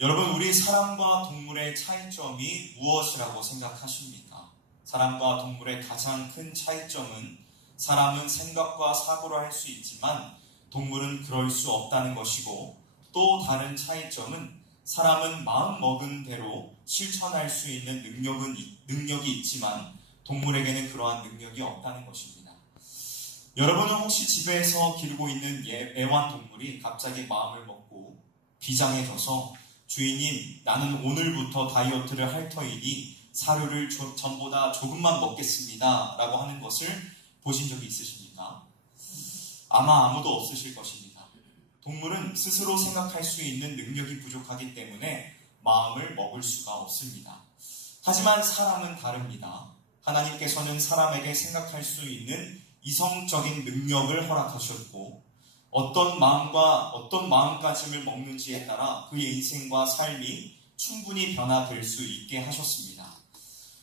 여러분, 우리 사람과 동물의 차이점이 무엇이라고 생각하십니까? 사람과 동물의 가장 큰 차이점은 사람은 생각과 사고로 할 수 있지만 동물은 그럴 수 없다는 것이고, 또 다른 차이점은 사람은 마음 먹은 대로 실천할 수 있는 능력이 있지만 동물에게는 그러한 능력이 없다는 것입니다. 여러분은 혹시 집에서 기르고 있는 애완동물이 갑자기 마음을 먹고 비장해져서 주인님, 나는 오늘부터 다이어트를 할 터이니 사료를 전보다 조금만 먹겠습니다 라고 하는 것을 보신 적이 있으십니까? 아마 아무도 없으실 것입니다. 동물은 스스로 생각할 수 있는 능력이 부족하기 때문에 마음을 먹을 수가 없습니다. 하지만 사람은 다릅니다. 하나님께서는 사람에게 생각할 수 있는 이성적인 능력을 허락하셨고, 어떤 마음과 어떤 마음가짐을 먹는지에 따라 그의 인생과 삶이 충분히 변화될 수 있게 하셨습니다.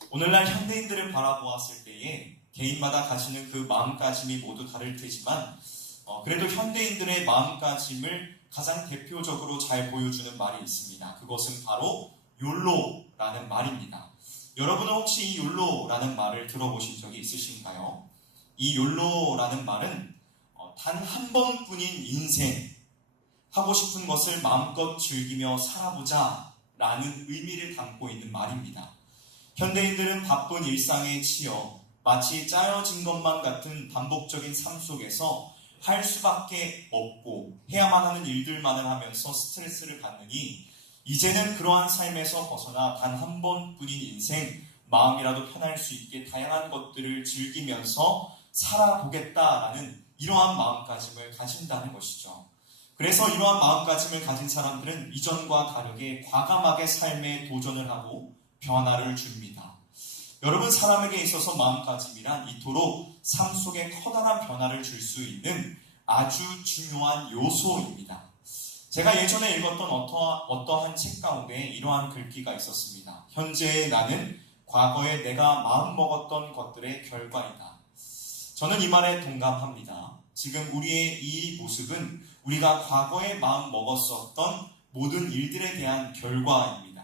오늘날 현대인들을 바라보았을 때에 개인마다 가지는 그 마음가짐이 모두 다를 테지만 그래도 현대인들의 마음가짐을 가장 대표적으로 잘 보여주는 말이 있습니다. 그것은 바로 욜로라는 말입니다. 여러분은 혹시 이 욜로라는 말을 들어보신 적이 있으신가요? 이 욜로라는 말은 단 한 번뿐인 인생, 하고 싶은 것을 마음껏 즐기며 살아보자 라는 의미를 담고 있는 말입니다. 현대인들은 바쁜 일상에 치여 마치 짜여진 것만 같은 반복적인 삶 속에서 할 수밖에 없고 해야만 하는 일들만을 하면서 스트레스를 받느니, 이제는 그러한 삶에서 벗어나 단 한 번뿐인 인생, 마음이라도 편할 수 있게 다양한 것들을 즐기면서 살아보겠다라는 이러한 마음가짐을 가진다는 것이죠. 그래서 이러한 마음가짐을 가진 사람들은 이전과 다르게 과감하게 삶에 도전을 하고 변화를 줍니다. 여러분, 사람에게 있어서 마음가짐이란 이토록 삶 속에 커다란 변화를 줄 수 있는 아주 중요한 요소입니다. 제가 예전에 읽었던 어떠한 책 가운데 이러한 글귀가 있었습니다. 현재의 나는 과거에 내가 마음먹었던 것들의 결과이다. 저는 이 말에 동감합니다. 지금 우리의 이 모습은 우리가 과거에 마음먹었었던 모든 일들에 대한 결과입니다.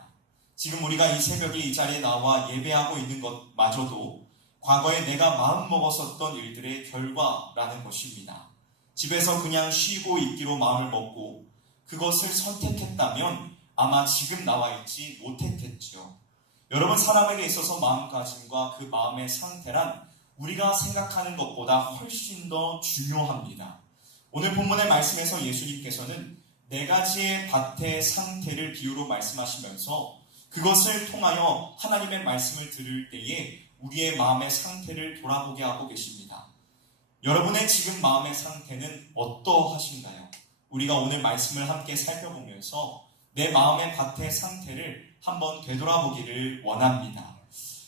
지금 우리가 이 새벽에 이 자리에 나와 예배하고 있는 것마저도 과거에 내가 마음먹었었던 일들의 결과라는 것입니다. 집에서 그냥 쉬고 있기로 마음을 먹고 그것을 선택했다면 아마 지금 나와 있지 못했겠죠. 여러분, 사람에게 있어서 마음가짐과 그 마음의 상태란 우리가 생각하는 것보다 훨씬 더 중요합니다. 오늘 본문의 말씀에서 예수님께서는 네 가지의 밭의 상태를 비유로 말씀하시면서 그것을 통하여 하나님의 말씀을 들을 때에 우리의 마음의 상태를 돌아보게 하고 계십니다. 여러분의 지금 마음의 상태는 어떠하신가요? 우리가 오늘 말씀을 함께 살펴보면서 내 마음의 밭의 상태를 한번 되돌아보기를 원합니다.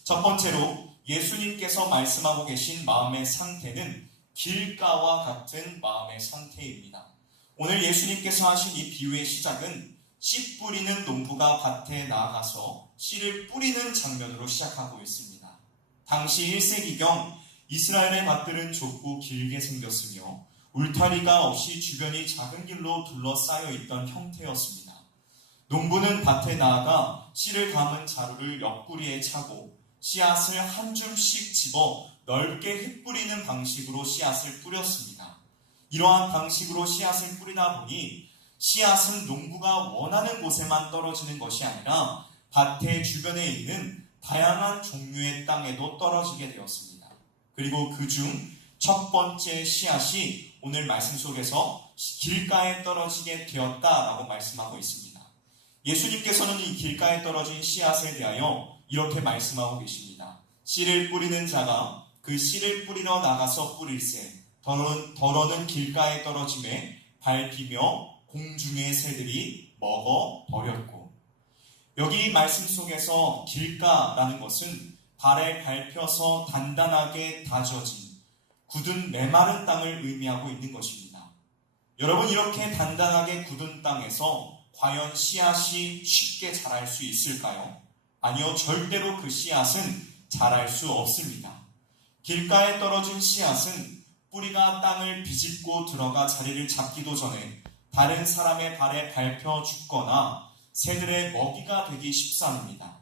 첫 번째로 예수님께서 말씀하고 계신 마음의 상태는 길가와 같은 마음의 상태입니다. 오늘 예수님께서 하신 이 비유의 시작은 씨 뿌리는 농부가 밭에 나아가서 씨를 뿌리는 장면으로 시작하고 있습니다. 당시 1세기경 이스라엘의 밭들은 좁고 길게 생겼으며 울타리가 없이 주변이 작은 길로 둘러싸여 있던 형태였습니다. 농부는 밭에 나아가 씨를 담은 자루를 옆구리에 차고 씨앗을 한 줌씩 집어 넓게 흩뿌리는 방식으로 씨앗을 뿌렸습니다. 이러한 방식으로 씨앗을 뿌리다 보니 씨앗은 농부가 원하는 곳에만 떨어지는 것이 아니라 밭의 주변에 있는 다양한 종류의 땅에도 떨어지게 되었습니다. 그리고 그중 첫 번째 씨앗이 오늘 말씀 속에서 길가에 떨어지게 되었다라고 말씀하고 있습니다. 예수님께서는 이 길가에 떨어진 씨앗에 대하여 이렇게 말씀하고 계십니다. 씨를 뿌리는 자가 그 씨를 뿌리러 나가서 뿌릴새 더러는 길가에 떨어짐에 밟히며 공중의 새들이 먹어버렸고. 여기 말씀 속에서 길가라는 것은 발에 밟혀서 단단하게 다져진 굳은 메마른 땅을 의미하고 있는 것입니다. 여러분, 이렇게 단단하게 굳은 땅에서 과연 씨앗이 쉽게 자랄 수 있을까요? 아니요, 절대로 그 씨앗은 자랄 수 없습니다. 길가에 떨어진 씨앗은 뿌리가 땅을 비집고 들어가 자리를 잡기도 전에 다른 사람의 발에 밟혀 죽거나 새들의 먹이가 되기 십상입니다.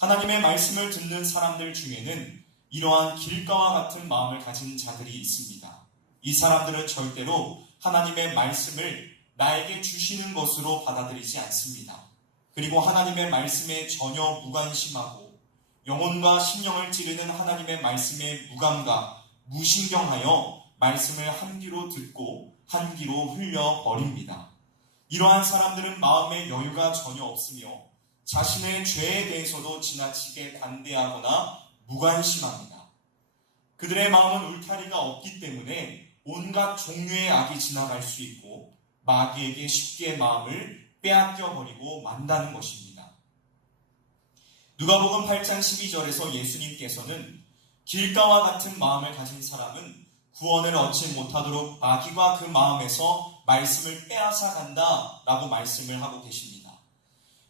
하나님의 말씀을 듣는 사람들 중에는 이러한 길가와 같은 마음을 가진 자들이 있습니다. 이 사람들은 절대로 하나님의 말씀을 나에게 주시는 것으로 받아들이지 않습니다. 그리고 하나님의 말씀에 전혀 무관심하고 영혼과 심령을 찌르는 하나님의 말씀에 무감각, 무신경하여 말씀을 한 귀로 듣고 한 귀로 흘려버립니다. 이러한 사람들은 마음의 여유가 전혀 없으며 자신의 죄에 대해서도 지나치게 관대하거나 무관심합니다. 그들의 마음은 울타리가 없기 때문에 온갖 종류의 악이 지나갈 수 있고 마귀에게 쉽게 마음을 빼앗겨버리고 만다는 것입니다. 누가복음 8장 12절에서 예수님께서는 길가와 같은 마음을 가진 사람은 구원을 얻지 못하도록 마귀가 그 마음에서 말씀을 빼앗아 간다 라고 말씀을 하고 계십니다.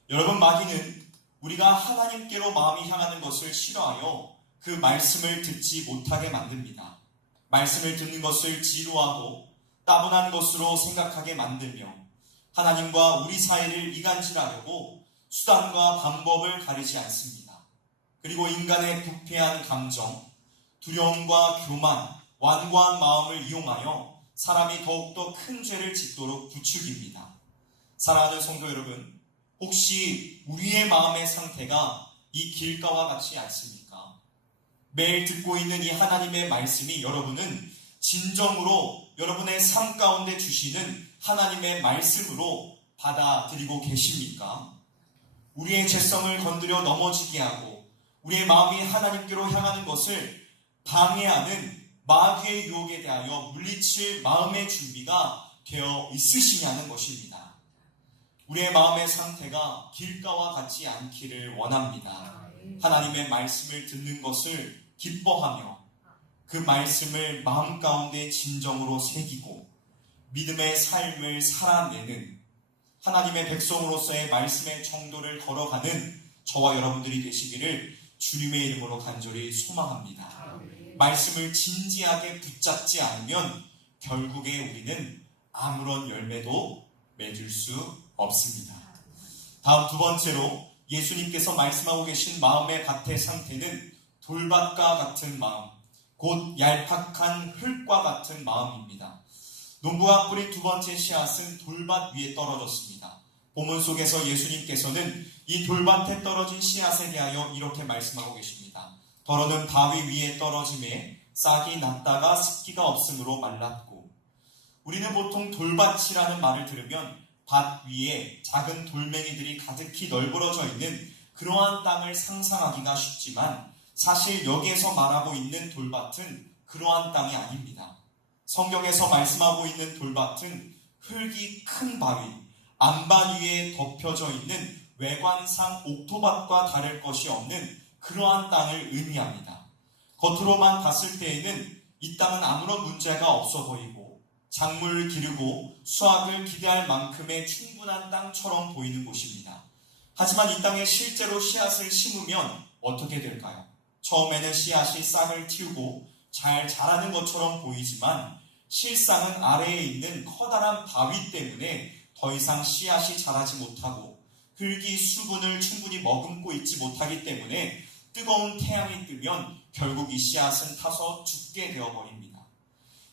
여러분, 마귀는 우리가 하나님께로 마음이 향하는 것을 싫어하여 그 말씀을 듣지 못하게 만듭니다. 말씀을 듣는 것을 지루하고 따분한 것으로 생각하게 만들며 하나님과 우리 사이를 이간질하려고 수단과 방법을 가리지 않습니다. 그리고 인간의 부패한 감정, 두려움과 교만, 완고한 마음을 이용하여 사람이 더욱더 큰 죄를 짓도록 부추깁니다. 사랑하는 성도 여러분, 혹시 우리의 마음의 상태가 이 길가와 같지 않습니까? 매일 듣고 있는 이 하나님의 말씀이 여러분은 진정으로 여러분의 삶 가운데 주시는 하나님의 말씀으로 받아들이고 계십니까? 우리의 죄성을 건드려 넘어지게 하고 우리의 마음이 하나님께로 향하는 것을 방해하는 마귀의 유혹에 대하여 물리칠 마음의 준비가 되어 있으시냐는 것입니다. 우리의 마음의 상태가 길가와 같지 않기를 원합니다. 하나님의 말씀을 듣는 것을 기뻐하며 그 말씀을 마음 가운데 진정으로 새기고 믿음의 삶을 살아내는 하나님의 백성으로서의 말씀의 정도를 걸어가는 저와 여러분들이 되시기를 주님의 이름으로 간절히 소망합니다. 말씀을 진지하게 붙잡지 않으면 결국에 우리는 아무런 열매도 맺을 수 없습니다. 다음 두 번째로 예수님께서 말씀하고 계신 마음의 밭의 상태는 돌밭과 같은 마음, 곧 얄팍한 흙과 같은 마음입니다. 농부가 뿌린 두 번째 씨앗은 돌밭 위에 떨어졌습니다. 본문 속에서 예수님께서는 이 돌밭에 떨어진 씨앗에 대하여 이렇게 말씀하고 계십니다. 더러는 바위 위에 떨어짐에 싹이 났다가 습기가 없으므로 말랐고. 우리는 보통 돌밭이라는 말을 들으면 밭 위에 작은 돌멩이들이 가득히 널브러져 있는 그러한 땅을 상상하기가 쉽지만 사실 여기에서 말하고 있는 돌밭은 그러한 땅이 아닙니다. 성경에서 말씀하고 있는 돌밭은 흙이 큰 바위, 안반 위에 덮여져 있는 외관상 옥토밭과 다를 것이 없는 그러한 땅을 의미합니다. 겉으로만 봤을 때에는 이 땅은 아무런 문제가 없어 보이고 작물을 기르고 수확을 기대할 만큼의 충분한 땅처럼 보이는 곳입니다. 하지만 이 땅에 실제로 씨앗을 심으면 어떻게 될까요? 처음에는 씨앗이 싹을 틔우고 잘 자라는 것처럼 보이지만 실상은 아래에 있는 커다란 바위 때문에 더 이상 씨앗이 자라지 못하고 흙이 수분을 충분히 머금고 있지 못하기 때문에 뜨거운 태양이 뜨면 결국 이 씨앗은 타서 죽게 되어버립니다.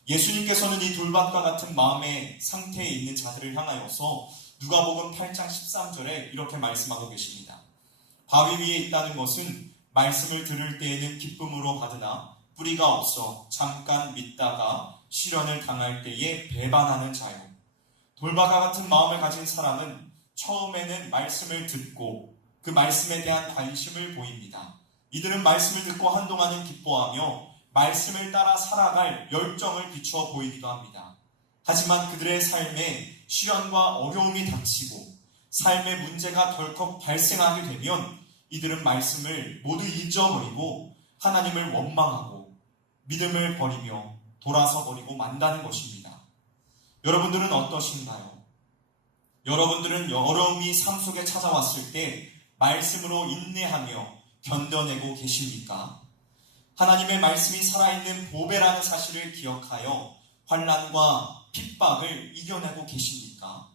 예수님께서는 이 돌밭과 같은 마음의 상태에 있는 자들을 향하여서 누가복음 8장 13절에 이렇게 말씀하고 계십니다. 바위 위에 있다는 것은 말씀을 들을 때에는 기쁨으로 받으나 뿌리가 없어 잠깐 믿다가 시련을 당할 때에 배반하는 자요. 돌밭과 같은 마음을 가진 사람은 처음에는 말씀을 듣고 그 말씀에 대한 관심을 보입니다. 이들은 말씀을 듣고 한동안은 기뻐하며 말씀을 따라 살아갈 열정을 비춰 보이기도 합니다. 하지만 그들의 삶에 시련과 어려움이 닥치고 삶의 문제가 덜컥 발생하게 되면 이들은 말씀을 모두 잊어버리고 하나님을 원망하고 믿음을 버리며 돌아서 버리고 만다는 것입니다. 여러분들은 어떠신가요? 여러분들은 어려움이 삶 속에 찾아왔을 때 말씀으로 인내하며 견뎌내고 계십니까? 하나님의 말씀이 살아있는 보배라는 사실을 기억하여 환난과 핍박을 이겨내고 계십니까?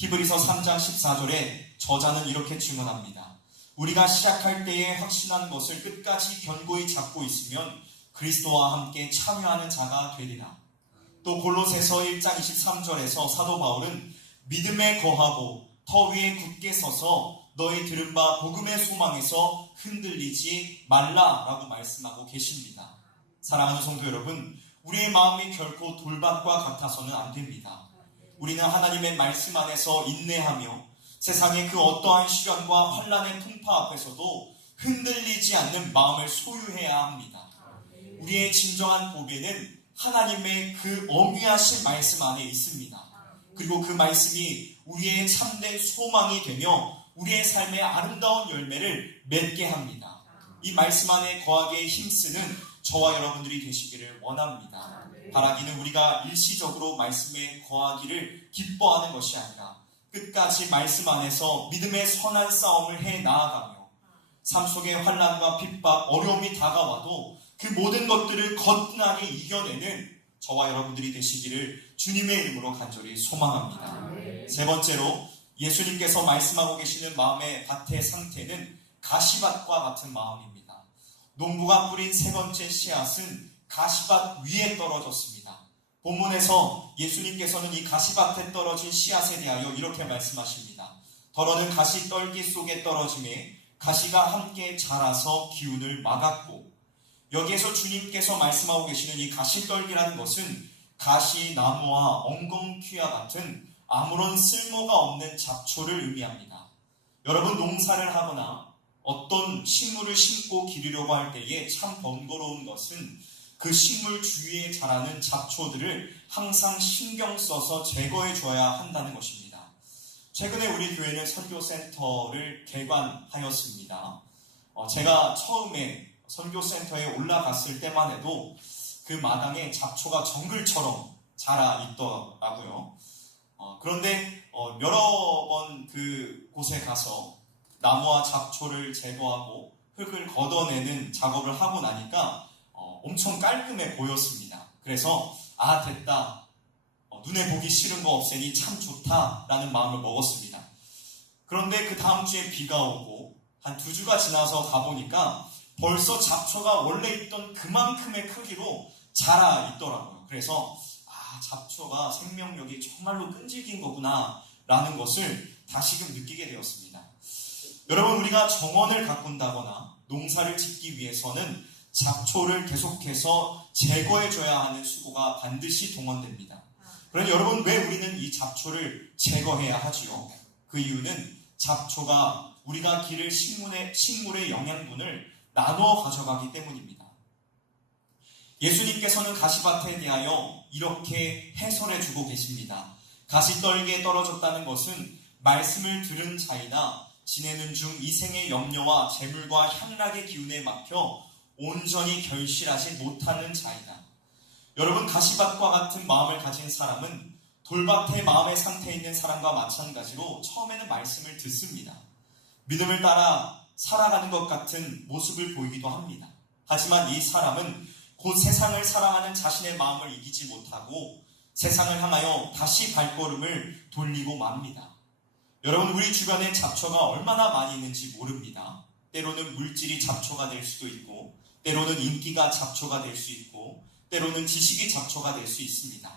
히브리서 3장 14절에 저자는 이렇게 증언합니다. 우리가 시작할 때에 확신한 것을 끝까지 견고히 잡고 있으면 그리스도와 함께 참여하는 자가 되리라. 또 골로새서 1장 23절에서 사도 바울은 믿음에 거하고 터 위에 굳게 서서 너희 들은 바 복음의 소망에서 흔들리지 말라라고 말씀하고 계십니다. 사랑하는 성도 여러분, 우리의 마음이 결코 돌밭과 같아서는 안 됩니다. 우리는 하나님의 말씀 안에서 인내하며 세상의 그 어떠한 시련과 환난의 풍파 앞에서도 흔들리지 않는 마음을 소유해야 합니다. 우리의 진정한 보배는 하나님의 그 엄위하신 말씀 안에 있습니다. 그리고 그 말씀이 우리의 참된 소망이 되며 우리의 삶의 아름다운 열매를 맺게 합니다. 이 말씀 안에 거하게 힘쓰는 저와 여러분들이 되시기를 원합니다. 바라기는 우리가 일시적으로 말씀에 거하기를 기뻐하는 것이 아니라 끝까지 말씀 안에서 믿음의 선한 싸움을 해 나아가며 삶 속의 환난과 핍박, 어려움이 다가와도 그 모든 것들을 거듭나게 이겨내는 저와 여러분들이 되시기를 주님의 이름으로 간절히 소망합니다. 세 번째로 예수님께서 말씀하고 계시는 마음의 밭의 상태는 가시밭과 같은 마음입니다. 농부가 뿌린 세 번째 씨앗은 가시밭 위에 떨어졌습니다. 본문에서 예수님께서는 이 가시밭에 떨어진 씨앗에 대하여 이렇게 말씀하십니다. 더러는 가시 떨기 속에 떨어짐에 가시가 함께 자라서 기운을 막았고, 여기에서 주님께서 말씀하고 계시는 이 가시떨기라는 것은 가시나무와 엉겅퀴와 같은 아무런 쓸모가 없는 잡초를 의미합니다. 여러분, 농사를 하거나 어떤 식물을 심고 기르려고 할 때에 참 번거로운 것은 그 식물 주위에 자라는 잡초들을 항상 신경 써서 제거해 줘야 한다는 것입니다. 최근에 우리 교회는 선교센터를 개관하였습니다. 제가 처음에 선교센터에 올라갔을 때만 해도 그 마당에 잡초가 정글처럼 자라 있더라고요. 그런데 여러 번 그곳에 가서 나무와 잡초를 제거하고 흙을 걷어내는 작업을 하고 나니까 엄청 깔끔해 보였습니다. 그래서 됐다. 눈에 보기 싫은 거 없애니 참 좋다라는 마음을 먹었습니다. 그런데 그 다음 주에 비가 오고 한 2주가 지나서 가보니까 벌써 잡초가 원래 있던 그만큼의 크기로 자라 있더라고요. 그래서 잡초가 생명력이 정말로 끈질긴 거구나 라는 것을 다시금 느끼게 되었습니다. 여러분, 우리가 정원을 가꾼다거나 농사를 짓기 위해서는 잡초를 계속해서 제거해줘야 하는 수고가 반드시 동원됩니다. 그런데 여러분, 왜 우리는 이 잡초를 제거해야 하지요? 그 이유는 잡초가 우리가 기를 식물의 영양분을 나누어 가져가기 때문입니다. 예수님께서는 가시밭에 대하여 이렇게 해설해주고 계십니다. 가시떨기에 떨어졌다는 것은 말씀을 들은 자이나 지내는 중 이생의 염려와 재물과 향락의 기운에 막혀 온전히 결실하지 못하는 자이다. 여러분, 가시밭과 같은 마음을 가진 사람은 돌밭의 마음의 상태에 있는 사람과 마찬가지로 처음에는 말씀을 듣습니다. 믿음을 따라 살아가는 것 같은 모습을 보이기도 합니다. 하지만 이 사람은 곧 세상을 사랑하는 자신의 마음을 이기지 못하고 세상을 향하여 다시 발걸음을 돌리고 맙니다. 여러분, 우리 주변에 잡초가 얼마나 많이 있는지 모릅니다. 때로는 물질이 잡초가 될 수도 있고, 때로는 인기가 잡초가 될 수 있고, 때로는 지식이 잡초가 될 수 있습니다.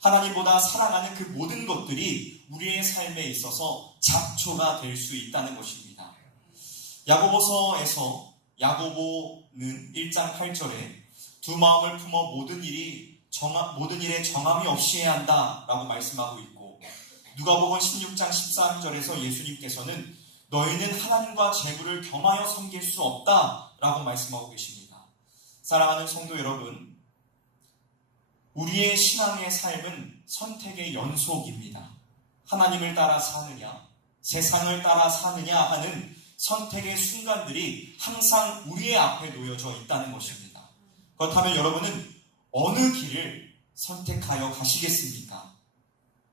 하나님보다 사랑하는 그 모든 것들이 우리의 삶에 있어서 잡초가 될 수 있다는 것입니다. 야고보서에서 야고보는 1장 8절에 두 마음을 품어 모든 일에 정함이 없이 해야 한다라고 말씀하고 있고, 누가복음 16장 13절에서 예수님께서는 너희는 하나님과 재물을 겸하여 섬길 수 없다라고 말씀하고 계십니다. 사랑하는 성도 여러분, 우리의 신앙의 삶은 선택의 연속입니다. 하나님을 따라 사느냐, 세상을 따라 사느냐 하는 선택의 순간들이 항상 우리의 앞에 놓여져 있다는 것입니다. 그렇다면 여러분은 어느 길을 선택하여 가시겠습니까?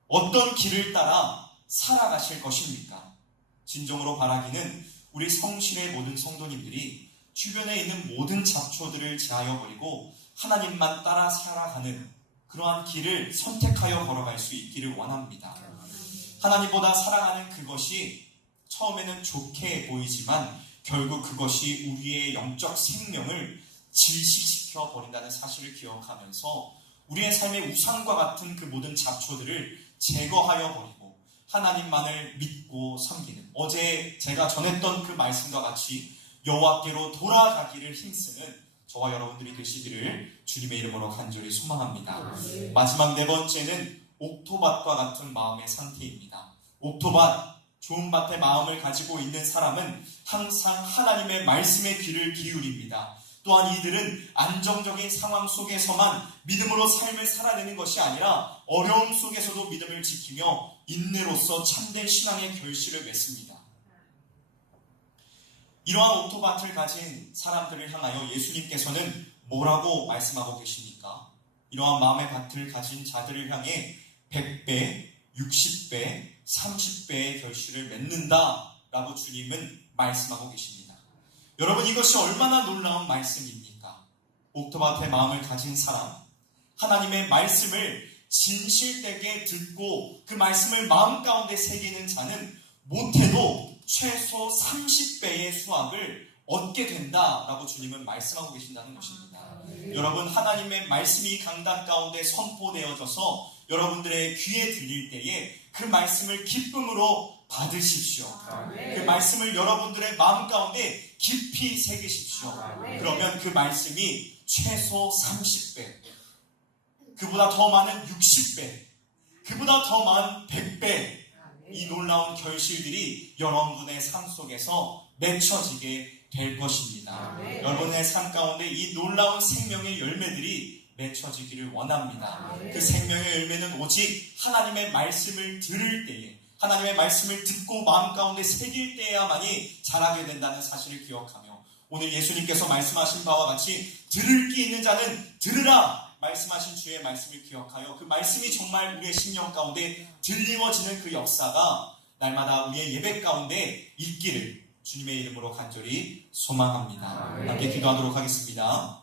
어떤 길을 따라 살아가실 것입니까? 진정으로 바라기는 우리 성실의 모든 성도님들이 주변에 있는 모든 잡초들을 제하여 버리고 하나님만 따라 살아가는 그러한 길을 선택하여 걸어갈 수 있기를 원합니다. 하나님보다 사랑하는 그것이 처음에는 좋게 보이지만 결국 그것이 우리의 영적 생명을 질식시켜 버린다는 사실을 기억하면서 우리의 삶의 우상과 같은 그 모든 잡초들을 제거하여 버리고 하나님만을 믿고 섬기는, 어제 제가 전했던 그 말씀과 같이 여호와께로 돌아가기를 힘쓰는 저와 여러분들이 되시기를 주님의 이름으로 간절히 소망합니다. 마지막 네 번째는 옥토밭과 같은 마음의 상태입니다. 옥토밭, 좋은 밭의 마음을 가지고 있는 사람은 항상 하나님의 말씀에 귀를 기울입니다. 또한 이들은 안정적인 상황 속에서만 믿음으로 삶을 살아내는 것이 아니라 어려움 속에서도 믿음을 지키며 인내로서 참된 신앙의 결실을 맺습니다. 이러한 옥토밭을 가진 사람들을 향하여 예수님께서는 뭐라고 말씀하고 계십니까? 이러한 마음의 밭을 가진 자들을 향해 100배, 60배, 30배의 결실을 맺는다 라고 주님은 말씀하고 계십니다. 여러분, 이것이 얼마나 놀라운 말씀입니까? 옥토밭의 마음을 가진 사람, 하나님의 말씀을 진실되게 듣고 그 말씀을 마음 가운데 새기는 자는 못해도 최소 30배의 수확을 얻게 된다라고 주님은 말씀하고 계신다는 것입니다. 여러분, 하나님의 말씀이 강단 가운데 선포되어져서 여러분들의 귀에 들릴 때에 그 말씀을 기쁨으로 받으십시오. 그 말씀을 여러분들의 마음 가운데 깊이 새기십시오. 그러면 그 말씀이 최소 30배, 그보다 더 많은 60배, 그보다 더 많은 100배, 이 놀라운 결실들이 여러분의 삶 속에서 맺혀지게 될 것입니다. 여러분의 삶 가운데 이 놀라운 생명의 열매들이 맺혀지기를 원합니다. 그 생명의 열매는 오직 하나님의 말씀을 들을 때에, 하나님의 말씀을 듣고 마음 가운데 새길 때야만이 자라게 된다는 사실을 기억하며, 오늘 예수님께서 말씀하신 바와 같이 들을 귀 있는 자는 들으라 말씀하신 주의 말씀을 기억하여 그 말씀이 정말 우리의 심령 가운데 들리워지는 그 역사가 날마다 우리의 예배 가운데 있기를 주님의 이름으로 간절히 소망합니다. 함께 기도하도록 하겠습니다.